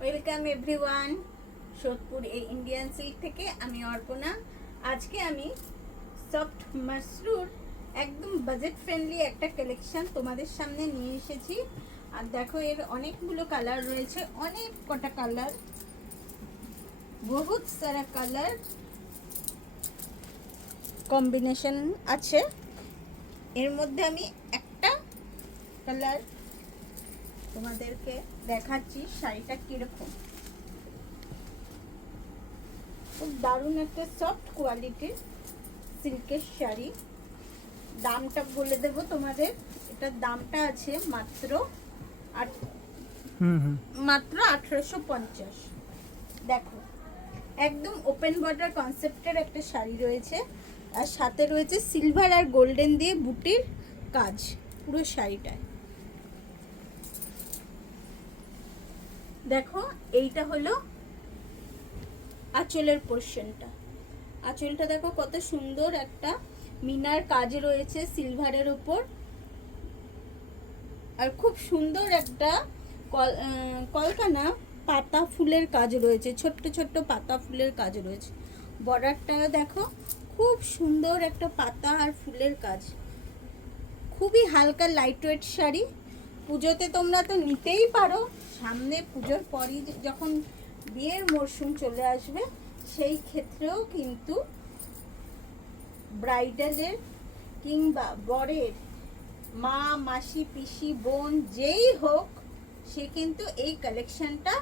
Welcome everyone. Sodepur এই Indian silk থেকে আমি অর্পণা। আজকে আমি সফট মাশরুর একদম বাজেট ফ্রেন্ডলি একটা কালেকশন তোমাদের সামনে নিয়ে এসেছি। আর দেখো, এর অনেকগুলো কালার রয়েছে, অনেক কটা কালার, বহুত সারা কালার কম্বিনেশন আছে। এর মধ্যে আমি একটা কালার তোমাদেরকে দেখাচ্ছি। শাড়িটা কিরকম, খুব দারুণ একটা সফট কোয়ালিটির সিল্কের শাড়ি। দামটা বলে দেব তোমাদের। এটার দামটা আছে মাত্র 1850। দেখো, একদম ওপেন বর্ডার কনসেপ্টের একটা শাড়ি রয়েছে, আর সাথে রয়েছে সিলভার আর গোল্ডেন দিয়ে বুটির কাজ পুরো শাড়িটায়। দেখো, এইটা হলো আঁচলের পোর্শনটা। আঁচলটা দেখো কত সুন্দর একটা মিনার কাজ রয়েছে সিলভারের উপর, আর খুব সুন্দর একটা কলকানা পাতা ফুলের কাজ রয়েছে, ছোট্ট ছোট্ট পাতা ফুলের কাজ রয়েছে। বর্ডারটা দেখো, খুব সুন্দর একটা পাতা আর ফুলের কাজ। খুবই হালকা লাইট ওয়েট শাড়ি। পুজোতে তোমরা তো নিতেই পারো, সামনে পুজোর পরই যখন বিয়ের মরশুম চলে আসবে, সেই ক্ষেত্রেও কিন্তু ব্রাইডালের কিংবা বরের মা, মাসি, পিসি, বোন যেই হোক, সে কিন্তু এই কালেকশনটা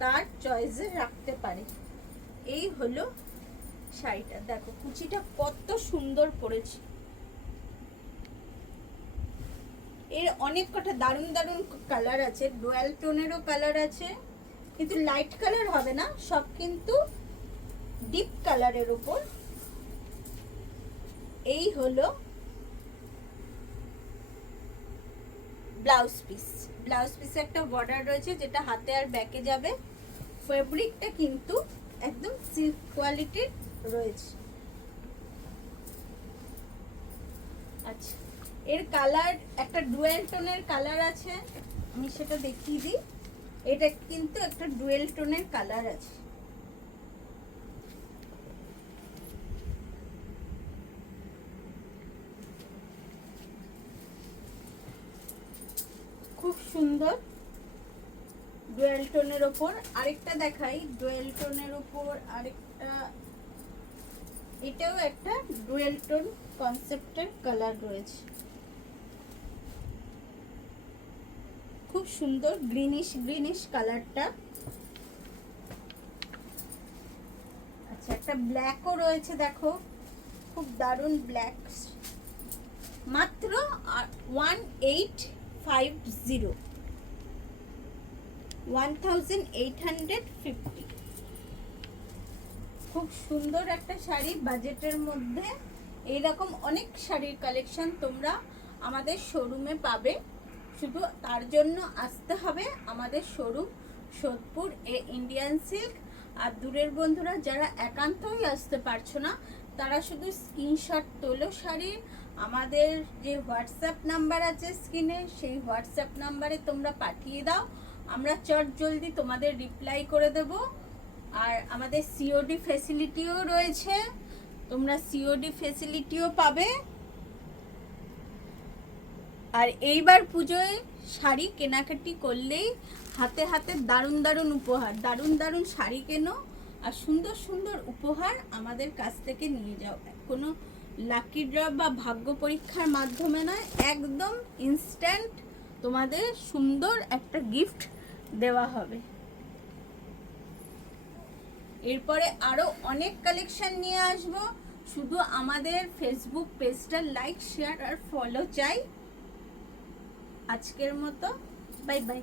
তার চয়েসে রাখতে পারে। এই হলো শাড়িটা। দেখো কুচিটা কত সুন্দর পড়েছে। এর অনেক কটা দারুণ দারুণ কালার আছে, ডুয়াল টোনেরও কালার আছে, কিন্তু লাইট কালার হবে না, সব কিন্তু ডিপ কালারের উপর। এই হলো ব্লাউজ পিস। ব্লাউজ পিসে একটা বর্ডার রয়েছে, যেটা হাতে আর ব্যাকে যাবে। ফেব্রিকটা কিন্তু একদম সিল্ক কোয়ালিটির রয়েছে। আচ্ছা, এর কালার একটা ডুয়েল টোনের কালার আছে, আমি সেটা দেখিয়ে দিই। এটা কিন্তু একটা ডুয়েল টোনের কালার আছে। খুব সুন্দর ডুয়েল টোনের ওপর। আরেকটা দেখাই, ডুয়েল টোনের ওপর আরেকটা, এটাও একটা ডুয়েল টোন কনসেপ্টের কালার রয়েছে। খুব সুন্দর গ্রিনিশ গ্রিনিশ কালারটা। আচ্ছা, একটা ব্ল্যাকও রয়েছে, দেখো খুব দারুণ ব্ল্যাক। মাত্র 1850। খুব সুন্দর একটা শাড়ি বাজেটের মধ্যে। এইরকম অনেক শাড়ির কালেকশন তোমরা আমাদের শোরুমে পাবে। শুধু তার জন্য আসতে হবে আমাদের শোরুম সোদপুর এ ইন্ডিয়ান সিল্ক। আর দূরের বন্ধুরা যারা একান্তই আসতে পারছো না, তারা শুধু স্ক্রিনশট তোলো শাড়ির। আমাদের যে হোয়াটসঅ্যাপ নাম্বার আছে স্ক্রিনে, সেই হোয়াটসঅ্যাপ নাম্বারে তোমরা পাঠিয়ে দাও, আমরা চট জলদি তোমাদের রিপ্লাই করে দেব। আর আমাদের সিওডি ফ্যাসিলিটিও রয়েছে, তোমরা সিওডি ফ্যাসিলিটিও পাবে। আর এইবার পুজোয় শাড়ি কেনাকাটি করলেই হাতে হাতে দারুণ দারুণ উপহার, দারুণ দারুণ শাড়ি কেনো আর সুন্দর সুন্দর উপহার আমাদের কাছ থেকে নিয়ে যাও। কোনো লাকি ড্র বা ভাগ্য পরীক্ষার মাধ্যমে নয়, একদম ইনস্ট্যান্ট তোমাদের সুন্দর একটা গিফট দেওয়া হবে। এরপরে আরও অনেক কালেকশন নিয়ে আসব। শুধু আমাদের ফেসবুক পেজটা লাইক, শেয়ার আর ফলো চাই। আজকের মতো বাই বাই।